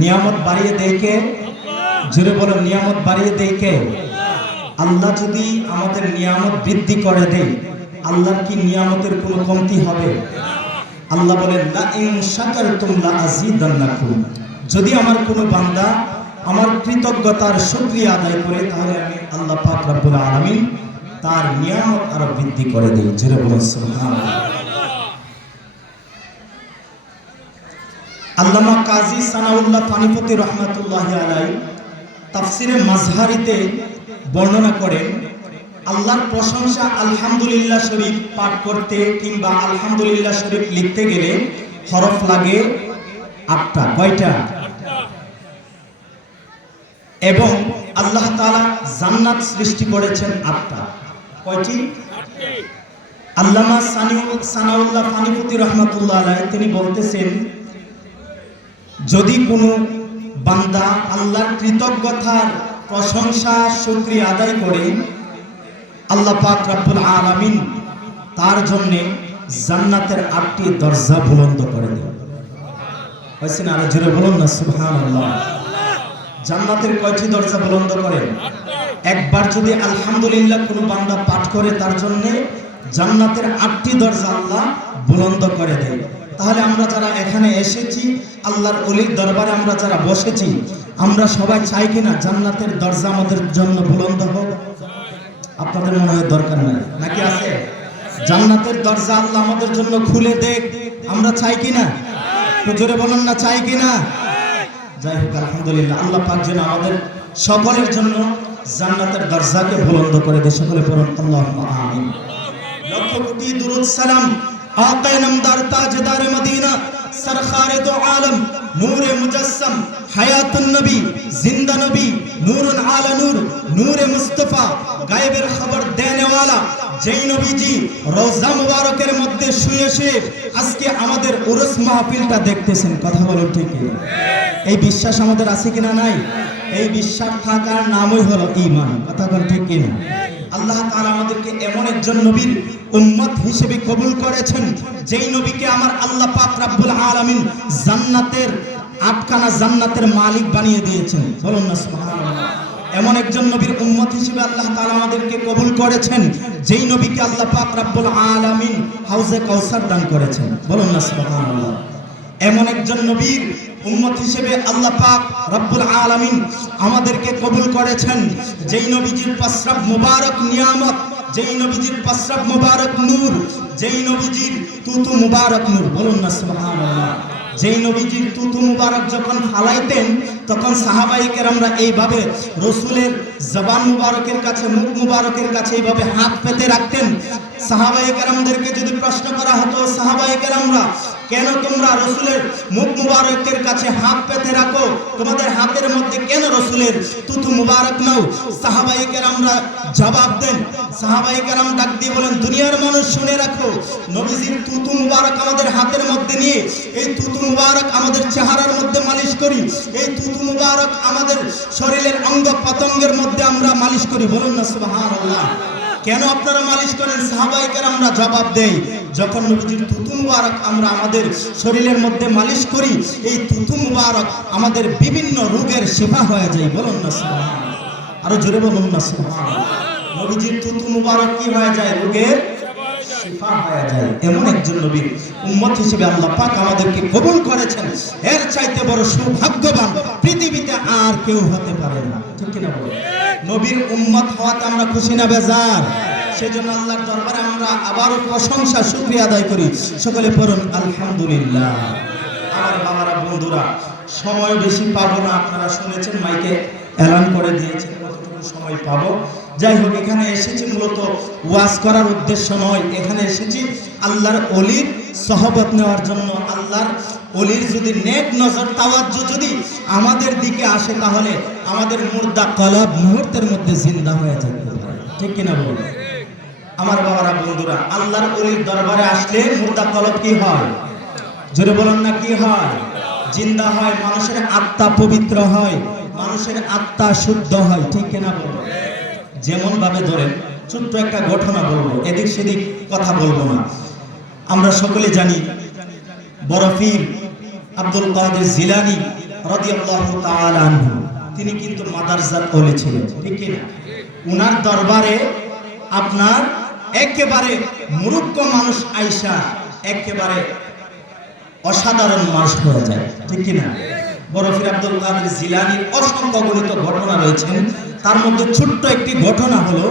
নিয়ামত বাড়িয়ে দেয় কে? জোরে বলো, নিয়ামত বাড়িয়ে দেয় কে? আল্লাহ যদি আমাদের নিয়ামত বৃদ্ধি করে দেয়, আল্লাহর কি নিয়ামতের কোনো কমতি হবে? আল্লাহ বলেন লা ইন শাকারতুম লা আযীদান্নাকুম, যদি আমার কোনো বান্দা আমার কৃতজ্ঞতার শুকরিয়া আদায় করে, তাহলে আমি আল্লাহ পাক রব্বুল আলামিন তার নিয়ামত আরো বৃদ্ধি করে দেই। জোরে বলুন সুবহানাল্লাহ। আল্লামা কাজী সানাউল্লাহ পানিপতি রহমাতুল্লাহি আলাইহি তাফসিরে মাজহারিতে বর্ণনা করেন, আল্লাহর প্রশংসা আলহামদুলিল্লাহ শরীফ পাঠ করতে কিংবা আলহামদুলিল্লাহ শরীফ লিখতে গেলে হরফ লাগে 8টা। কয়টা? এবং আল্লাহ তাআলা জান্নাত সৃষ্টি করেছেন 8টা। কয়টি? আল্লামা সানাউল্লাহ পানিপতি রহমাতুল্লাহ আলাইহি তিনি বলতেছেন, যদি কোনো বান্দা আল্লাহর কৃতজ্ঞতার প্রশংসা শুকরিয়া আদায় করে, আল্লাহ পাক রব্বুল আলামিন তার জন্য জান্নাতের 8টি দরজা বুলন্দ করে দেন। হয়েছে না? আরো জোরে বলুন না সুবহানাল্লাহ। জান্নাতের কয়টি দরজা বুলন্দ করেন? একবার যদি আলহামদুলিল্লাহ কোনো বান্দা পাঠ করে, তার জন্য জান্নাতের 8টি দরজা আল্লাহ বুলন্দ করে দেয়। তাহলে আমরা যারা এখানে এসেছি, আল্লাহর ওলির দরবারে আমরা যারা বসেছি, আমরা সবাই চাই কিনা জান্নাতের দরজা আমাদের জন্য বুলন্দ হোক? আপনাদের মনে হয় দরকার নাই, নাকি আছে? জান্নাতের দরজা আল্লাহ আমাদের জন্য খুলে দেখ, আমরা চাই কিনা? তো জোরে বলুন না, চাই কিনা? যাই হোক, আলহামদুলিল্লাহ, আল্লাহ পাক যেন আমাদের সকলের জন্য জান্নাতের দরজাকে বুলন্দ করে দেয়। সকলে পড়ুন আল্লাহুম্মা আমিন। লক্ষ কোটি দুরূদ সালাম आक़ा नामदार ताजदार मदीना सरखारे दो आलम नूरे मुजस्सम हयातुन नबी जिंदा नबी नूरुन आला नूर नूरे मुस्तफा गायबेर खबर देने वाला যেই নবীজি রওজা মুবারকের মধ্যে শুয়ে শুয়ে আজকে আমাদের উরুস মাহফিলটা দেখতেছেন। কথা বলো ঠিক কি? এই বিশ্বাস আমাদের আছে কিনা? নাই। এই বিশ্বাস থাকার নামই হলো ঈমান। কথা বল ঠিক কি না? আল্লাহ তাআলা আমাদেরকে এমন একজন নবীর উম্মত হিসেবে কবুল করেছেন, যেই নবীকে আমার আল্লাহ পাক রব্বুল আলামিন জান্নাতের 8খানা জান্নাতের মালিক বানিয়ে দিয়েছেন। বলুন না সুবহানাল্লাহ। এমন একজন নবীর উম্মত হিসেবে আল্লাহ তাআলা আমাদেরকে কবুল করেছেন, যেই নবীকে আল্লাহ পাক রব্বুল আলামিন হাউজে কাউসার দান করেছেন। বলুন না সুবহানাল্লাহ। এমন একজন নবীর উম্মত হিসেবে আল্লাহ পাক রব্বুল আলামিন আমাদেরকে কবুল করেছেন, যেই নবীজির প্রস্রাব মুবারক নিয়ামত, যেই নবীজির প্রস্রাব মুবারক নূর, যেই নবীজির তুতু মুবারক নূর। বলুন না সুবহানাল্লাহ। যেই নবীজির তুতু মুবারক যখন ফালাইতেন, তখন সাহাবায়ে কেরামরা এইভাবে রসুলের জবান মুবারকের কাছে, মুখ মুবারকের কাছে এইভাবে হাত পেতে রাখতেন। সাহাবায়ে কেরামদেরকে যদি প্রশ্ন করা হতো, সাহাবায়ে কেরামরা কেন তোমরা রসুলের মুখ মুবারকের কাছে হাত পেতে রাখো, তোমাদের হাতের মধ্যে কেন রসুলের তুতু মুবারক নাও? সাহাবায়ে কেরামরা জবাব দেন, সাহাবায়ে কেরাম ডাক দিয়ে বলেন, দুনিয়ার মানুষ শুনে রাখো, নবীজির তুতু মুবারক আমাদের হাতের মধ্যে নিয়ে এই তুতু মুবারক আমাদের চেহারার মধ্যে মালিশ করি, এই তুতু মুবারক আমাদের শরীরের অঙ্গ প্রত্যঙ্গের মধ্যে আমরা মালিশ করি। বলুন না সুবহানাল্লাহ। কেন আপনারা মালিশ করেন? সাহাবায়ে কেরামরা জবাব দেয়, যখন নবীজির তুতু মুবারক আমরা আমাদের শরীরের মধ্যে মালিশ করি, এই তুতু মুবারক আমাদের বিভিন্ন রোগের শিফা হয়ে যায়। বলুন না সুবহানাল্লাহ। আরো জোরে বলুন না সুবহানাল্লাহ। নবীজির তুতু মুবারক কি হয়ে যায়? রোগের শিফা হয়ে যায়। এমন একজন নবীর উম্মত হিসেবে আল্লাহ পাক আমাদেরকে কবুল করেছেন। এর চাইতে বড় সৌভাগ্যবান পৃথিবীতে আর কেউ হতে পারে না। ঠিক কি না বলুন? নবীর উম্মত হওয়াতে আমরা খুশি না বেজার? সেজন্য আল্লাহর দরবারে আমরা আবারও প্রশংসা শুকরিয়া আদায় করি। সকলে পড়ুন আলহামদুলিল্লাহ। আমার বাবারা, বন্ধুরা, সময় বেশি পাবো না, আপনারা শুনেছেন, মাইকে এলান করে দিয়েছেন কতটুকু সময় পাবো। যাই হোক, এখানে এসেছি মূলত ওয়াজ করার উদ্দেশ্য নয়, এখানে এসেছি আল্লাহর ওলির সহবত নেওয়ার জন্য। আল্লাহর ওলির যদি নেক নজর তাওয়াজ্জু যদি আমাদের দিকে আসে, তাহলে আমাদের মুর্দা কলব মুহূর্তের মধ্যে জিন্দা হয়ে যেতে পারে। ঠিক কিনা বলুন? আমার বাবারা, বন্ধুরা, আল্লাহর ওলির দরবারে আসলে মুর্দা কলব কি হয়? জোরে বলুন না, কি হয়? জিন্দা হয়। মানুষের আত্মা পবিত্র হয়, মানুষের আত্মা শুদ্ধ হয়। ঠিক কিনা বলুন? যেমন ভাবে ধরেন, ছোট্ট একটা ঘটনা বলবো, এদিক সেদিক কথা বলবো না। আমরা সকলে জানি বড় পীর আব্দুল কাদের জিলানী রাদিয়াল্লাহু তাআলা আনহু, তিনি কিন্তু মাদারজাত ওলি ছিলেন, ঠিক কি না? উনার দরবারে আপনার একেবারে মূর্খ মানুষ আয়েশা একেবারে অসাধারণ মানুষ হয়ে যায়, ঠিক কি না? বড় পীর আব্দুল কাদের জিলানীর অসংখ্য গণিত ঘটনা রয়েছে, তার মধ্যে ছোট্ট একটি ঘটনা হলো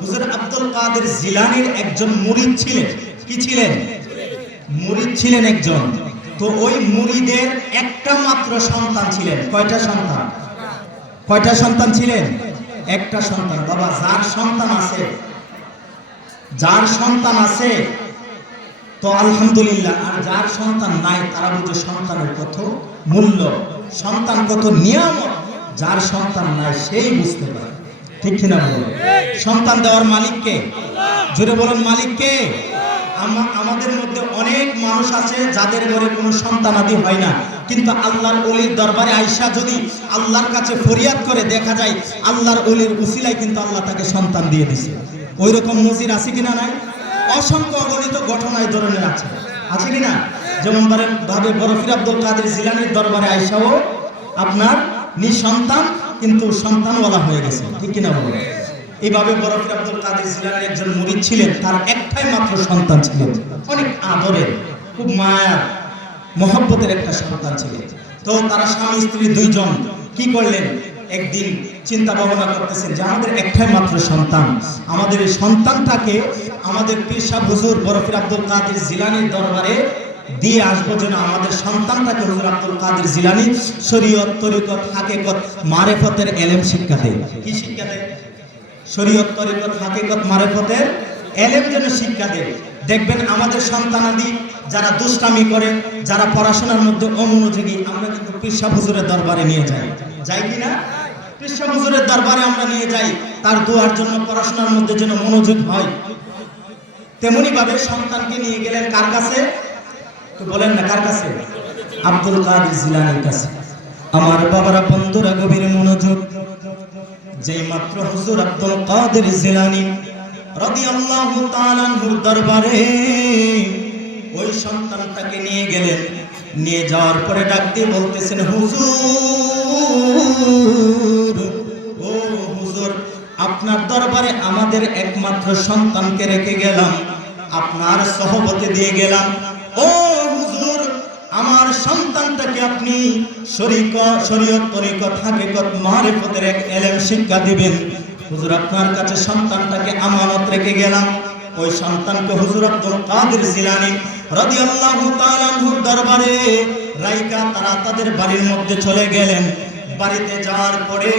হুজুর আব্দুল কাদের জিলানীর একজন মুরিদ ছিলেন। কি ছিলেন? মুরিদ ছিলেন একজন। তো ওই মুরিদের একটা মাত্র সন্তান ছিলেন। কয়টা সন্তান? কয়টা সন্তান ছিলেন? একটা সন্তান। বাবা, যার সন্তান আছে, যার সন্তান আছে তো আলহামদুলিল্লাহ, আর যার সন্তান নাই তারা বুঝে সন্তানের কত মূল্য, সন্তান কত নিয়ামত। যার সন্তান নাই সেই বুঝতে পারে, ঠিক কিনা বলুন? সন্তান দেওয়ার মালিক কে? জোরে বলুন, মালিক কে? আমাদের মধ্যে অনেক মানুষ আছে যাদের ঘরে কোনো সন্তানাদি হয় না, কিন্তু আল্লাহর ওলির দরবারে আয়েশা যদি আল্লাহর কাছে ফরিয়াদ করে, দেখা যায় আল্লাহর ওলির উসিলায় কিন্তু আল্লাহ তাকে সন্তান দিয়ে দিছে। ওই রকম নজির আছে কিনা? নাই? অসংখ্য অগণিত ঘটনা এই ধরনের আছে, আছে কিনা? যেমন ভাবে বড় পীর আব্দুল কাদের জিলানীর দরবারে আয়েশাও আপনার নিঃসন্তান কিন্তু সন্তানওয়ালা হয়ে গেছে, ঠিক কিনা বলুন? এইভাবে বড় পীর আব্দুল কাদের জিলানীর একজন মুরিদ ছিলেন, তার একটাই মাত্র সন্তান ছিলেন, অনেক আদরের, খুব মায়ার মহব্বতের একটা সন্তান ছিলেন। তো তারা স্বামী স্ত্রী দুইজন কি করলেন, একদিন চিন্তা ভাবনা করতেছেন যে আমাদের একটাই মাত্র সন্তান, আমাদের এই সন্তানটাকে আমাদের পীর সাহেব হুজুর বড় পীর আব্দুল কাদের জিলানীর দরবারে দিয়ে আসবো, যেন আমাদের সন্তানটাকে হুজুর আব্দুল কাদের জিলানী শরীয়ত, তরিকত, হাকিকত, মারেফতের এলেম শিক্ষা দেয়। কি শিক্ষা দেয়? শরীয়ত, তরিকত, হাকিকত, মারেফতের এলেম যেন শিক্ষা দেয়। দেখবেন আমাদের সন্তানাদি যারা দুষ্টামি করে, যারা পড়াশোনার মধ্যে অমনোযোগী, আমরা কিন্তু পীর সাহেব হুজুরের দরবারে নিয়ে যাই, যাই কিনা? পীর সাহেব হুজুরের দরবারে আমরা নিয়ে যাই তার দোয়ার জন্য, পড়াশোনার মধ্যে যেন মনোযোগ হয়। তেমনি ভাবে সন্তানকে নিয়ে গেলেন কার কাছে? তো বলেন না কার কাছে? আব্দুল কাদের জিলানীর কাছে। আমার বাবারা, বন্ধুরা, গভীর মনোযোগ। যেই মাত্র হুজুর আব্দুল কাদের জিলানী রাদিয়াল্লাহু তাআলা আনহুর দরবারে ওই সন্তানটাকে নিয়ে গেলেন, নিয়ে যাওয়ার পরে ডাক দিয়ে বলতেছেন, হুজুর, ও হুজুর, আপনার দরবারে আমাদের একমাত্র সন্তানকে রেখে গেলাম, আপনার সহবতে দিয়ে গেলাম। ও হুজুর, আমার সন্তানটাকে আপনি শরীয়ত, তরিকত, হাকিকত, মারিফতের এক এলেম শিক্ষা দিবেন। হুজুর, আপনার কাছে সন্তানটাকে আমানত রেখে গেলাম। ওই সন্তানকে হুজুর আব্দুল কাদের জিলানী রাদিয়াল্লাহু তাআলা আনহুর দরবারে রাইকা তারা তাদের বাড়ির মধ্যে চলে গেলেন। বাড়িতে যাওয়ার পরে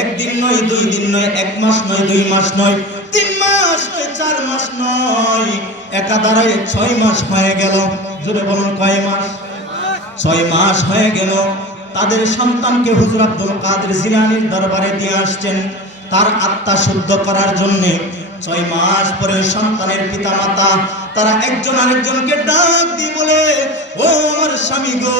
একদিন নয়, 2 দিন নয়, 1 মাস নয়, 2 মাস নয়, 3 মাস নয়, 4 মাস নয়, একাধারে 6 মাস হয়ে গেল। জোরে বলুন, কয় মাস? 6 মাস হয়ে গেল। তাদের সন্তানকে হুজুর আব্দুল কাদের জিলানীর দরবারে দিয়ে আসছেন তার আত্মা শুদ্ধ করার জন্য। 6 মাস পরে সন্তানের পিতা মাতা তারা একজন আরেকজনকে ডাক দিয়ে বলে, ও আমার স্বামী গো,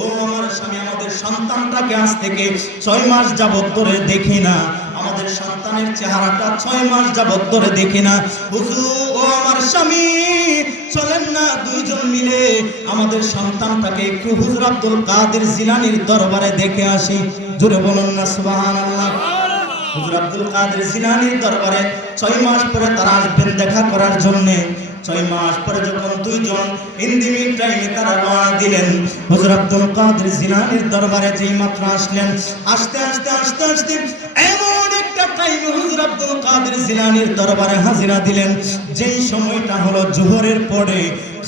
ও আমার স্বামী, আমাদের সন্তানটাকে আজ থেকে 6 মাস যাবত ধরে দেখি না, আমাদের সন্তানের চেহারাটা 6 মাস যাবত ধরে দেখি না। হুজুর, ও আমার স্বামী, চলেন না দুইজন মিলে আমাদের সন্তানটাকে একটু হুজুর আব্দুল কাদের জিলানীর দরবারে দেখে আসি। জোরে বলুন না সুবহানাল্লাহ। হুজুর আব্দুল কাদের জিলানীর দরবারে 6 মাস পরে তারা আসবেন দেখা করার জন্য। 6 মাস পরে যখন দুইজন ইন্দিমিন টাইমে তারা রওনা দিলেন, হুজুর আব্দুল কাদের জিলানীর দরবারে যেই মাত্র আসলেন, আস্তে আস্তে আস্তে আস্তে এমন একটা টাইমে হুজুর আব্দুল কাদের জিলানীর দরবারে হাজিরা দিলেন, যেই সময়টা হলো জোহরের পরে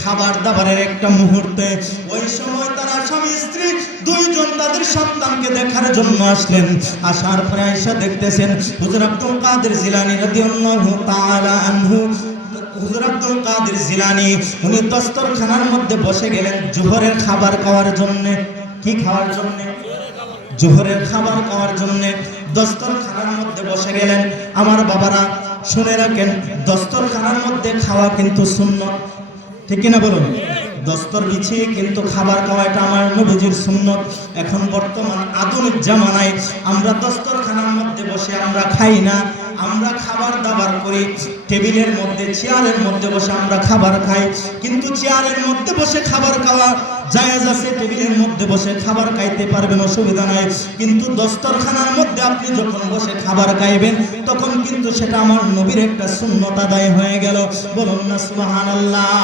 খাবার দাবারের একটা মুহূর্তে। ওই সময় তারা স্বামী স্ত্রী দুইজন তাদের সন্তানকে দেখার জন্য আসলেন। আসার পরে আয়েশা দেখতেছেন হুজুর আব্দুল কাদের জিলানী রাদিয়াল্লাহু তাআলা আনহু, হুজুর আব্দুল কাদের জিলানী উনি দস্তরখানার মধ্যে বসে গেলেন জোহরের খাবার খাওয়ার জন্য। কি খাওয়ার জন্য? জোহরের খাবার খাওয়ার জন্য দস্তরখানার মধ্যে বসে গেলেন। আমার বাবারা শুনে রাখেন, দস্তরখানার মধ্যে খাওয়া কিন্তু সুন্নাত, ঠিক কিনা বলুন? দস্তর বিছিয়ে কিন্তু খাবার খাওয়াটা আমার নবীজির সুন্নত। এখন বর্তমান আধুনিক জামানায় আমরা দস্তরখানার মধ্যে বসে আমরা খাই না, আমরা খাবার দাবার করি টেবিলের মধ্যে, চেয়ারের মধ্যে বসে আমরা খাবার খাই, কিন্তু চেয়ারের মধ্যে বসে খাবার খাওয়া জায়েজ আছে, টেবিলের মধ্যে বসে খাবার খাইতে পারবেন, অসুবিধা নাই। কিন্তু দস্তরখানার মধ্যে আপনি যখন বসে খাবার খাইবেন তখন কিন্তু সেটা আমার নবীর একটা সুন্নত আদায় হয়ে গেল। বলুন না সুবহানাল্লাহ।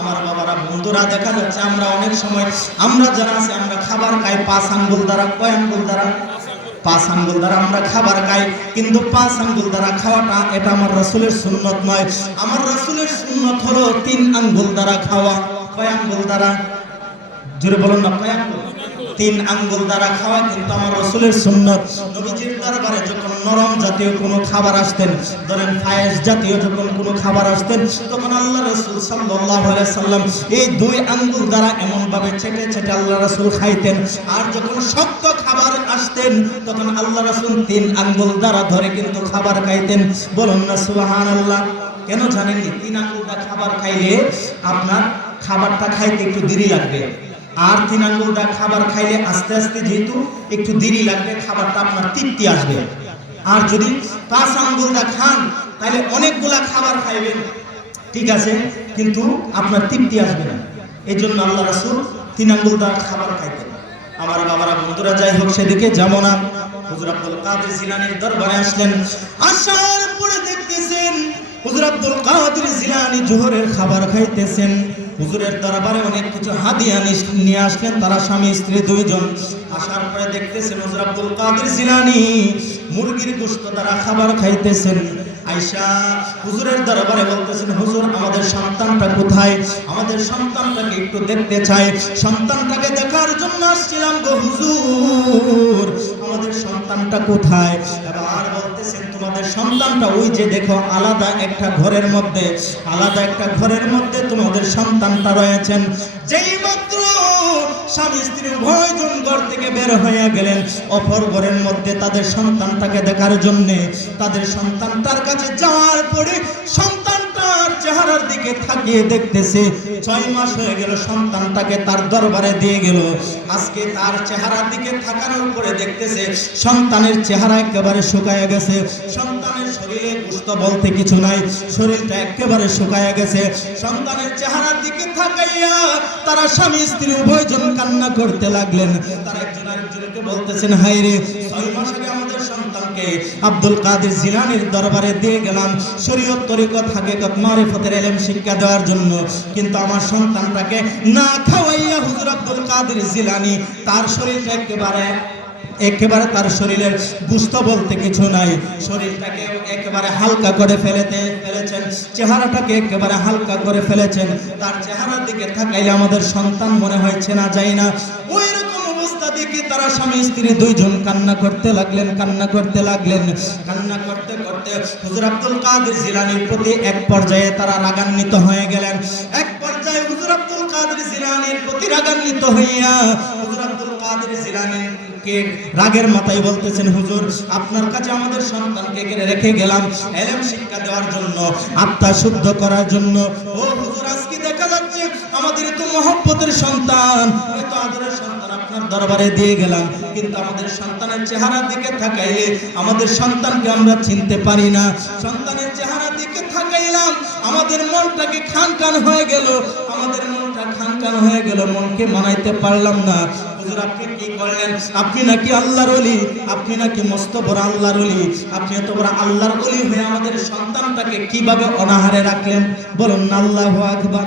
আমার বাবারা, বন্ধুরা, দেখা যাচ্ছে আমরা অনেক সময় আমরা যারা আছে আমরা খাবার খাই 5 আঙ্গুল দ্বারা। কয় আঙ্গুল দ্বারা? 5 আঙ্গুল দ্বারা আমরা খাবার খাই, কিন্তু 5 আঙ্গুল দ্বারা খাওয়াটা এটা আমার রাসূলের সুন্নত নয়। আমার রাসূলের সুন্নত হলো 3 আঙ্গুল দ্বারা খাওয়া। কয় আঙ্গুল দ্বারা? জোরে বলুন না, কয় আঙ্গুল? 3 আঙ্গুল দ্বারা খাওয়া কিন্তু আমার রাসূলের সুন্নত। নবীজির দরবারে যখন নরম জাতীয় কোনো খাবার আসতেন, ধরেন পায়েস জাতীয় যখন কোনো খাবার আসতেন, তখন আল্লাহ রাসূল সাল্লাল্লাহু আলাইহি সাল্লাম এই 2 আঙ্গুল দ্বারা এমন ভাবে চেটে চেটে আল্লাহ রাসূল খাইতেন। আর যখন শক্ত খাবার আসতেন তখন আল্লাহ রাসূল 3 আঙ্গুল দ্বারা ধরে কিন্তু খাবার খাইতেন। বলুন না সুবহানাল্লাহ। কেন জানেননি? 3 আঙ্গুলটা খাবার খাইলে আপনার খাবারটা খাইতে একটু দেরি লাগবে, আর 3 আঙ্গুলটা খাবার খাইলে আস্তে আস্তে যেহেতু একটু দেরি লাগবে, খাবারটা আপনার তৃপ্তি আসবে। আর যদি 5 আঙ্গুলটা খান তাহলে অনেকগুলা খাবার খাইবেন, ঠিক আছে, কিন্তু আপনার তৃপ্তি আসবে না। এই জন্য আল্লাহ রাসূল 3 আঙ্গুলটা খাবার খাইতেন। আমার বাবারা, বন্ধুরা, যাই হোক সেদিকে যাবো না। হুজুর আব্দুল কাদের জিলানীর দরবারে আসলেন। আসার পরে দেখতেছেন হুজুর আব্দুল কাদের জিলানী জোহরের খাবার খাইতেছেন। হুজুরের দরবারে অনেক কিছু হাদিয়া নিয়ে আসলেন, তারা স্বামী স্ত্রী 2 জন। আসার পরে দেখতেছেন হুজুর আব্দুল কাদের জিলানী মুরগির গোশত দ্বারা খাবার খাইতেছেন। আয়েশা হুজুরের দরবারে বলতেছেন, হুজুর আমাদের সন্তানটা কোথায়? আমাদের সন্তানটাকে একটু দেখতে চাই, সন্তানটাকে দেখার জন্য আসছিলাম গো হুজুর, আমাদের সন্তানটা কোথায়? এবার বলতেছেন, তোমাদের সন্তানটা ওই যে দেখো আলাদা একটা ঘরের মধ্যে, আলাদা একটা ঘরের মধ্যে তোমাদের সন্তানটা রয়েছেন। যেই মাত্র স্বামী স্ত্রী উভয়জন ঘর থেকে বের হয়ে গেলেন অপর ঘরের মধ্যে তাদের সন্তানটাকে দেখার জন্য। তাদের সন্তানটার কাছে যাওয়ার পরে সন্তানটার চেহারার দিকে তাকিয়ে দেখতেছে 6 মাস হয়ে গেল সন্তানটাকে তার দরবারে দিয়ে গেল। আজকে তার চেহারার দিকে তাকানোর পরে দেখতেছে সন্তানের চেহারা একেবারে শুকায় গেছে, সন্তানের শরীরে গোশত বলতে কিছু নাই, শরীরটা একেবারে শুকায় গেছে। সন্তানের চেহারার দিকে তাকাইয়া তারা স্বামী স্ত্রী উভয়জন কান্না করতে লাগলেন। তারা একজন আরেকজনকে বলতেছেন, হায় রে, 6 মাস আগে আমাদের সন্তানকে আব্দুল কাদের জিলানীর দরবারে দিয়ে গেলাম শরীয়ত তরিকত হাকিকত মারিফতের ইলম শিক্ষা দেওয়ার জন্য, কিন্তু আমার সন্তানটাকে না খাওয়াইয়া হুজুর আব্দুল কাদের জিলানী তার শরীরটা একেবারে তার শরীরের গোশত বলতে কিছু নাই, শরীরটাকে একেবারে হালকা করে ফেলেছেন, চেহারাটাকে একেবারে হালকা করে ফেলেছেন। তার চেহারার দিকে তাকাইলে আমাদের সন্তান মনে হয় চেনা যায় না। ওই রকম অবস্থা দেখে তারা স্বামী স্ত্রী 2 জন কান্না করতে লাগলেন। কান্না করতে করতে হুজুর আব্দুল কাদের জিলানীর প্রতি এক পর্যায়ে তারা রাগান্বিত হয়ে গেলেন। এক পর্যায়ে হুজুর আব্দুল কাদের জিলানীর প্রতি রাগান্বিত হইয়া হুজুর আব্দুল কাদের জিলানীর রাগের মাথায় বলতেছেন, হুজুর আপনার কাছে আমাদের সন্তানকে রেখে গেলাম ইলম শিক্ষা দেওয়ার জন্য, আত্মা শুদ্ধ করার জন্য। ও হুজুর, আজকে দেখা যাচ্ছে আমাদের এত মহব্বতের সন্তান, এত আদরের সন্তান আপনার দরবারে দিয়ে গেলাম, কিন্তু আমাদের সন্তানের চেহারার দিকে তাকাইলে আমাদের সন্তানকে আমরা চিনতে পারি না। সন্তানের চেহারার দিকে তাকাইলাম, আমাদের মনটাকে খানখান হয়ে গেল, আমাদের মনটা খানখান হয়ে গেল, মনকে মানাইতে পারলাম না। হুজুর আপনি কি করলেন? আপনি নাকি আল্লাহর ওলি, আপনি নাকি মস্ত বড় আল্লাহর ওলি, আপনি এত বড় আল্লাহর ওলি হয়ে আমাদের সন্তানটাকে কিভাবে অনাহারে রাখলেন? বলুন না আল্লাহু আকবার।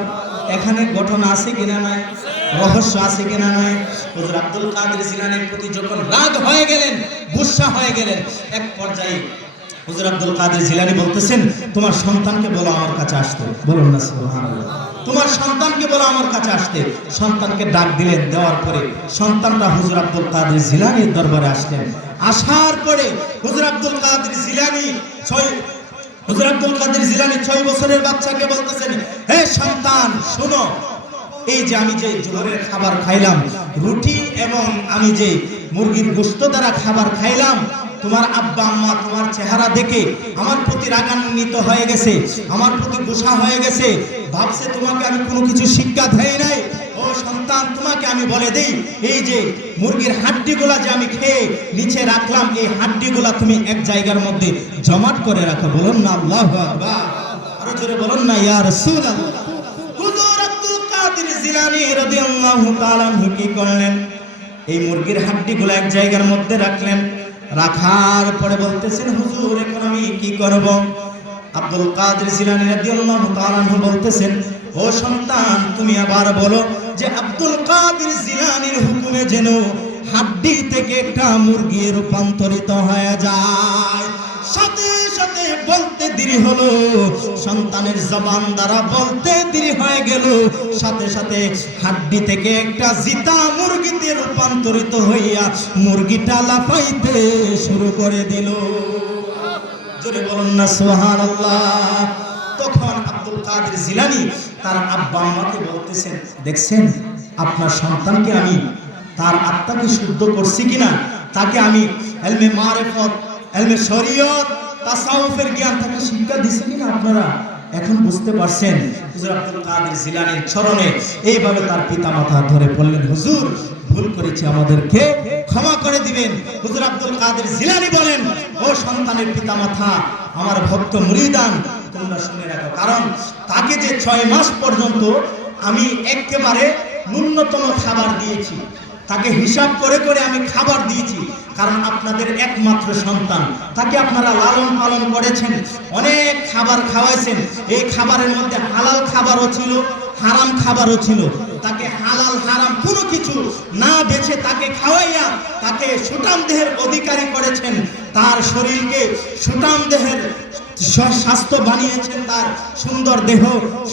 এখানে ঘটনা আছে কিনা নাই, রহস্য আছে কিনা নাই? হুজুর আব্দুল কাদের জিলানীর প্রতি যখন রাগ হয়ে গেলেন, গুসা হয়ে গেলেন, এক পর্যায়ে হুজুর আব্দুল কাদের জিলানী বলতেছেন, তোমার সন্তানকে বলো আমার কাছে আসতে। বলুন না সুবহানাল্লাহ। তোমার সন্তানকে বলো আমার কাছে আসতে। সন্তানকে ডাক দিলেন, দেওয়ার পরে সন্তানটা হুজুর আব্দুল কাদের জিলানীর দরবারে আসলেন। আসার পরে হুজুর আব্দুল কাদের জিলানী 6 বছরের বাচ্চাকে বলতেছেন, হে সন্তান শোনো, এই যে আমি যে জোহরের খাবার খাইলাম, রুটি এবং আমি যে মুরগির গোশত দ্বারা খাবার খাইলাম, তোমার আব্বা আম্মা তোমার চেহারা দেখে আমার প্রতি রাগান্বিত হয়ে গেছে, আমার প্রতি গুসা হয়ে গেছে, ভাবছে তোমাকে আমি কোনো কিছু শিক্ষা দেই নাই। ও সন্তান, তোমাকে আমি বলে দেই, এই যে মুরগির হাড্ডিগুলা যে আমি খেয়ে নিচে রাখলাম, এই হাড্ডিগুলা তুমি এক জায়গার মধ্যে জমাট করে রাখো। বলুন না আল্লাহু আকবার, আরো জোরে বলুন না ইয়া রাসূলুল্লাহ। হুজুর আব্দুল কাদের জিলানী রাদিয়াল্লাহু তাআলা আনহু কি করলেন, এই মুরগির হাড্ডিগুলো এক জায়গার মধ্যে রাখলেন। রাখার পরে বলতেছেন, হুজুর এখন আমি কি করব? আব্দুল কাদের জিলানী রাদিয়াল্লাহু তাআলা আনহু বলতেছেন, ও সন্তান, তুমি আবার বলো যে আব্দুল কাদের জিলানীর হুকুমে যেন হাড্ডি থেকে একটা মুরগি রূপান্তরিত হয়ে যায়। সাথে সাথে বলতে দেরি হলো, সন্তানের জবান দ্বারা বলতে দেরি হয়ে গেল, সাথে সাথে হাড্ডি থেকে একটা জিতা মুরগিতে রূপান্তরিত হইয়া মুরগিটা লাফাইতে শুরু করে দিল। জোরে বলুন না সুবহানাল্লাহ। তখন আব্দুল কাদের জিলানী তার আব্বা আম্মাকে বলতেছেন, দেখছেন আপনার সন্তানকে আমি তার আত্মাকে শুদ্ধ করছি কিনা, তাকে আমি ইলমে মারিফত, ইলমে শরীয়ত, তাসাউফের জ্ঞান তাকে শিক্ষা দিছি কিনা আপনারা এখন বুঝতে পারছেন। হুজুর আব্দুল কাদের জিলানীর চরণে এইভাবে তার পিতামাতা ধরে বললেন, হুজুর ভুল করেছি, আমাদেরকে ক্ষমা করে দিবেন। হুজুর আব্দুল কাদের জিলানী বলেন, ও সন্তানের পিতামাতা, আমার ভক্ত মুরিদান, তোমরা শুনে রাখো, কারণ তাকে যে 6 মাস পর্যন্ত আমি একেবারে ন্যূনতম খাবার দিয়েছি, তাকে হিসাব করে করে আমি খাবার দিয়েছি, কারণ আপনাদের একমাত্র সন্তান, তাকে আপনারা লালন পালন করেছেন, অনেক খাবার খাওয়াইছেন। এই খাবারের মধ্যে হালাল খাবারও ছিল, হারাম খাবারও ছিল। তাকে হালাল হারাম কোনো কিছু না বেছে তাকে খাওয়াইয়া তাকে সুঠাম দেহের অধিকারী করেছেন, তার শরীরকে সুঠাম দেহের স্বাস্থ্য বানিয়েছেন, তার সুন্দর দেহ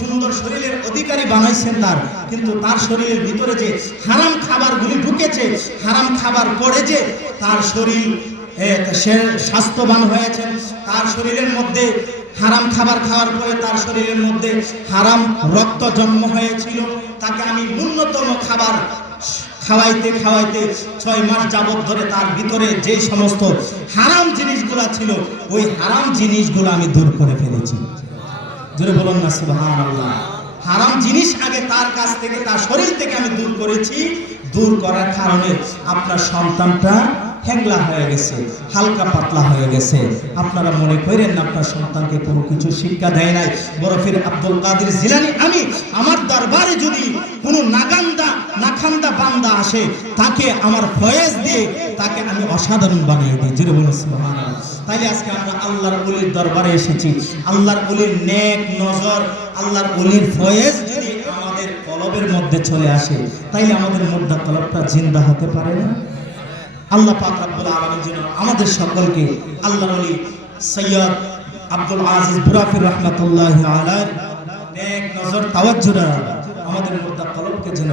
সুন্দর শরীরের অধিকারী বানাইছেন তার। কিন্তু তার শরীরের ভিতরে যে হারাম খাবারগুলি ঢুকেছে, হারাম খাবার পড়ে যে তার শরীর সে স্বাস্থ্যবান হয়েছেন, তার শরীরের মধ্যে হারাম খাবার খাওয়ার পরে তার শরীরের মধ্যে হারাম রক্ত জন্ম হয়েছিল। তাকে আমি ন্যূনতম খাবার খাওয়াইতে খাওয়াইতে 6 মাস যাবত ধরে তার ভিতরে যে সমস্ত হারাম জিনিসগুলা ছিল, ওই হারাম জিনিসগুলো আমি দূর করে ফেলেছি। জোরে বলুন না সুবহানাল্লাহ। হারাম জিনিস আগে তার কাছ থেকে, তার শরীর থেকে আমি দূর করেছি। দূর করার কারণে আপনার সন্তানটা হ্যাংলা হয়ে গেছে, হালকা পাতলা হয়ে গেছে। আপনারা মনে করেন না আপনার সন্তানকে কোনো কিছু শিক্ষা দেয় নাই। বরফের আব্দুল কাদের জিলানী, আমি আমার দরবারে যদি কোনো নাখান্দা বান্দা আসে, তাকে আমার ফয়েজ দিয়ে তাকে আমি অসাধারণ বানিয়ে দিই। জোরে বলুন সুবহানাল্লাহ। তাইলে আজকে আমরা আল্লাহর ওলির দরবারে এসেছি, আল্লাহর ওলির নেক নজর, আল্লাহর ওলির ফয়েজ যদি আমাদের কলবের মধ্যে চলে আসে, তাইলে আমাদের মুর্দা কলবটা জিন্দা হতে পারে না। আল্লাহ পাক রব্বুল আলামিন যেন আমাদের সকলকে আল্লাহর ওলি সৈয়দ আব্দুল আজিজ বুরাফি রাহমাতুল্লাহি আলাইহি নেক নজর তাওয়াজ্জুরা আমাদের মুর্দা কলবকে যেন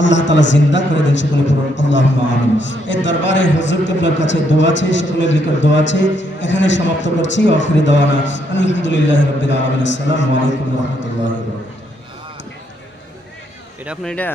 আল্লাহ তাআলা জিন্দা করে দেন। সকলে পড়ুন আল্লাহুম্মা আমিন। এই দরবারে হুজুর কিবলার কাছে দোয়া আছে, সকলের নিকট দোয়া আছে। এখানে সমাপ্ত করছি। আখিরি দাওয়ানা আলহামদুলিল্লাহি রাব্বিল আলামিন। আসসালামু আলাইকুম ওয়া রাহমাতুল্লাহি ওয়া বারাকাতুহু। এটা আপনি এটা